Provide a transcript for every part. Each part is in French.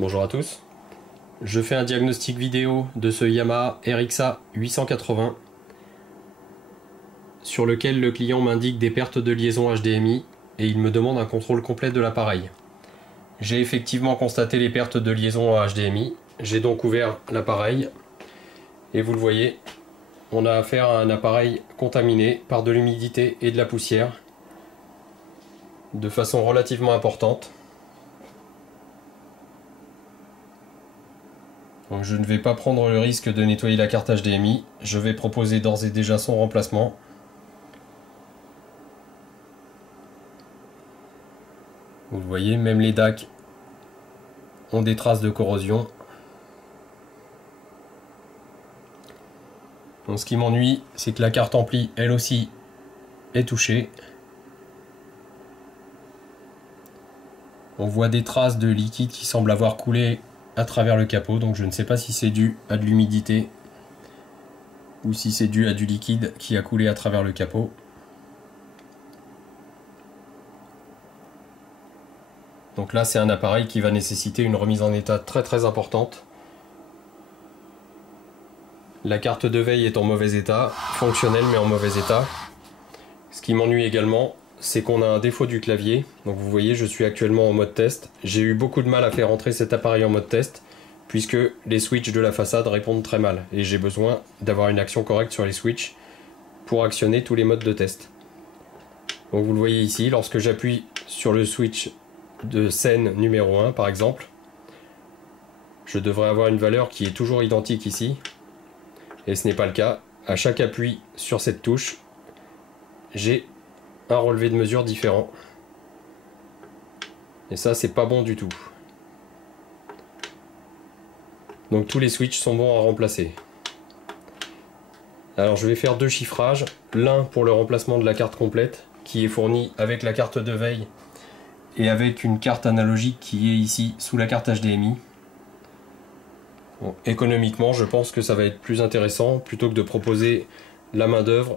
Bonjour à tous. Je fais un diagnostic vidéo de ce Yamaha RXA 880 sur lequel le client m'indique des pertes de liaison HDMI et il me demande un contrôle complet de l'appareil. J'ai effectivement constaté les pertes de liaison HDMI. J'ai donc ouvert l'appareil et vous le voyez, on a affaire à un appareil contaminé par de l'humidité et de la poussière de façon relativement importante. Donc je ne vais pas prendre le risque de nettoyer la carte HDMI, je vais proposer d'ores et déjà son remplacement. Vous le voyez, même les DAC ont des traces de corrosion. Donc ce qui m'ennuie, c'est que la carte ampli, elle aussi, est touchée. On voit des traces de liquide qui semblent avoir coulé à travers le capot, donc je ne sais pas si c'est dû à de l'humidité ou si c'est dû à du liquide qui a coulé à travers le capot. Donc là c'est un appareil qui va nécessiter une remise en état très importante. La carte de veille est en mauvais état, fonctionnelle mais en mauvais état. Ce qui m'ennuie également, c'est qu'on a un défaut du clavier. Donc vous voyez, je suis actuellement en mode test. J'ai eu beaucoup de mal à faire entrer cet appareil en mode test, puisque les switches de la façade répondent très mal. Et j'ai besoin d'avoir une action correcte sur les switches pour actionner tous les modes de test. Donc vous le voyez ici, lorsque j'appuie sur le switch de scène numéro 1 par exemple, je devrais avoir une valeur qui est toujours identique ici. Et ce n'est pas le cas. À chaque appui sur cette touche, j'ai un relevé de mesure différent. Et ça, c'est pas bon du tout. Donc tous les switches sont bons à remplacer. Alors je vais faire deux chiffrages. L'un pour le remplacement de la carte complète, qui est fournie avec la carte de veille et avec une carte analogique qui est ici sous la carte HDMI. Bon, économiquement, je pense que ça va être plus intéressant plutôt que de proposer la main d'œuvre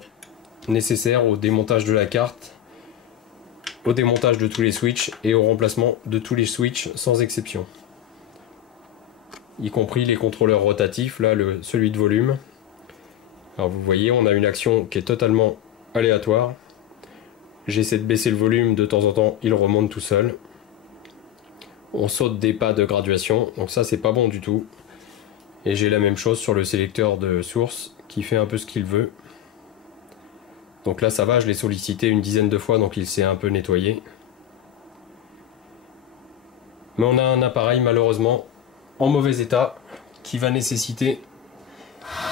nécessaire au démontage de la carte, au démontage de tous les switches et au remplacement de tous les switches sans exception, y compris les contrôleurs rotatifs, là celui de volume. Alors vous voyez, on a une action qui est totalement aléatoire. J'essaie de baisser le volume, de temps en temps il remonte tout seul. On saute des pas de graduation, donc ça c'est pas bon du tout. Et j'ai la même chose sur le sélecteur de source qui fait un peu ce qu'il veut. Donc là ça va, je l'ai sollicité une dizaine de fois, donc il s'est un peu nettoyé. Mais on a un appareil malheureusement en mauvais état qui va nécessiter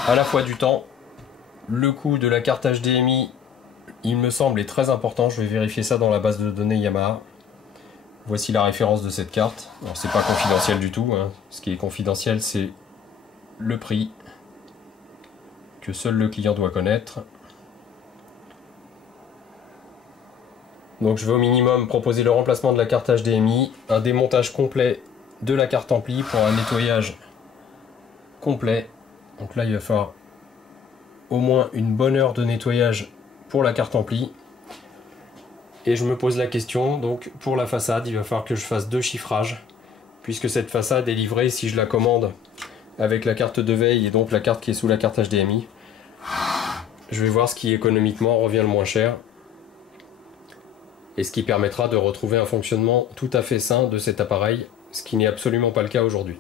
à la fois du temps. Le coût de la carte HDMI, il me semble, est très important. Je vais vérifier ça dans la base de données Yamaha. Voici la référence de cette carte. Alors c'est pas confidentiel du tout, hein. Ce qui est confidentiel c'est le prix que seul le client doit connaître. Donc je vais au minimum proposer le remplacement de la carte HDMI, un démontage complet de la carte ampli pour un nettoyage complet. Donc là il va falloir au moins une bonne heure de nettoyage pour la carte ampli. Et je me pose la question, donc pour la façade, il va falloir que je fasse deux chiffrages, puisque cette façade est livrée si je la commande avec la carte de veille et donc la carte qui est sous la carte HDMI. Je vais voir ce qui économiquement revient le moins cher et ce qui permettra de retrouver un fonctionnement tout à fait sain de cet appareil, ce qui n'est absolument pas le cas aujourd'hui.